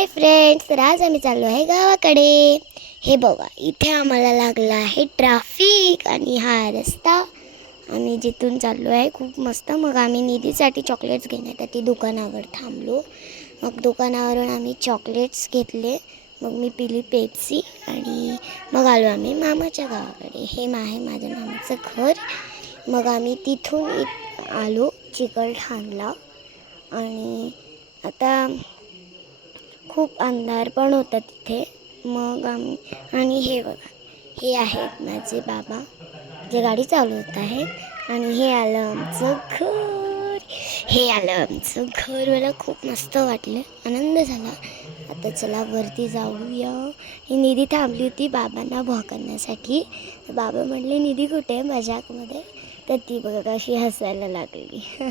Hi friends, तर आज आम्ही चाललो आहे गावाकडे. हे बघा, इथे आम्हाला लागला आहे ट्रॅफिक आणि हा रस्ता. आम्ही जिथून चाललो आहे खूप मस्त. मग आम्ही निधीसाठी चॉकलेट्स घेण्यासाठी दुकानावर थांबलो. मग दुकानावरून आम्ही चॉकलेट्स घेतले. मग मी पिली पेप्सी आणि मग आलो आम्ही मामाच्या गावाकडे. हे आहे माझ्या मामाचं घर. मग आम्ही तिथून आलो चिकलठाणला. आणि आता खूप अंधार पण होता तिथे. मग आणि हे बघा, हे आहेत माझे बाबा जे गाडी चालवत आहेत. आणि हे आलं आमचं घर. हे आलं आमचं घर. मला खूप मस्त वाटलं, आनंद झाला. आता चला वरती जाऊया. ही निधी थांबली होती बाबांना भोकरण्यासाठी. बाबा म्हटले निधी कुठे आहे मजाकमध्ये. तर ती बघा कशी हसायला लागली.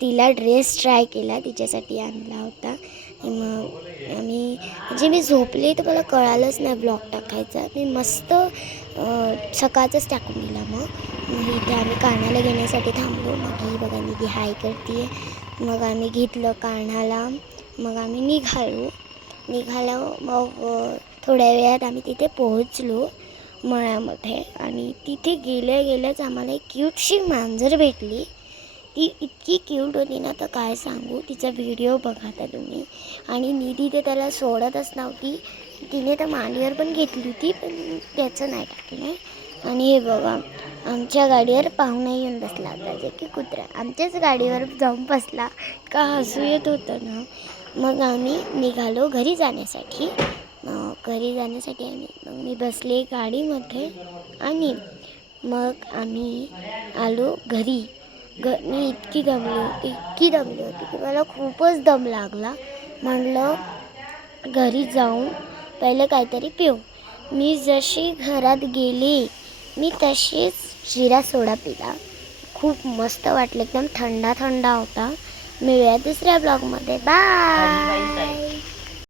तिला ड्रेस ट्राय केला, तिच्यासाठी आणला होता. मग म्हणजे मी झोपले तर मला कळालंच नाही ब्लॉग टाकायचा. मी मस्त सकाळचंच टाकून दिला. मग इथे आम्ही कान्हाला घेण्यासाठी थांबलो. मग ही बघा निधी हाय करते. मग आम्ही घेतलं कान्हाला. मग आम्ही निघालो. मग थोड्या वेळात आम्ही तिथे पोहोचलो मळ्यामध्ये. आणि तिथे गेल्याच आम्हाला एक क्यूटशी मांजर भेटली. ती इतकी क्यूट होती ना, तर काय सांगू. तिचा व्हिडिओ बघा आता तुम्ही. आणि निधी तर त्याला सोडतच नव्हती. तिने तर मांडीवर पण घेतली होती, पण त्याचं नाही टाकलं. आणि हे बघा, आमच्या गाडीवर पाहुणा येऊन बसला होता, जे की कुत्रा आमच्याच गाडीवर जाऊन बसला. का हसू येत होतं ना. मग आम्ही निघालो घरी जाण्यासाठी. मग मी बसले गाडीमध्ये. आणि मग आम्ही आलो घरी. मी इतकी दमली होती की मला खूपच दम लागला. म्हणलं घरी जाऊन पहिले काहीतरी पिऊ. मी जशी घरात गेली, मी तशीच जिरा सोडा पिला. खूप मस्त वाटलं, एकदम थंडा होता. मिळूया दुसऱ्या ब्लॉगमध्ये. बाय.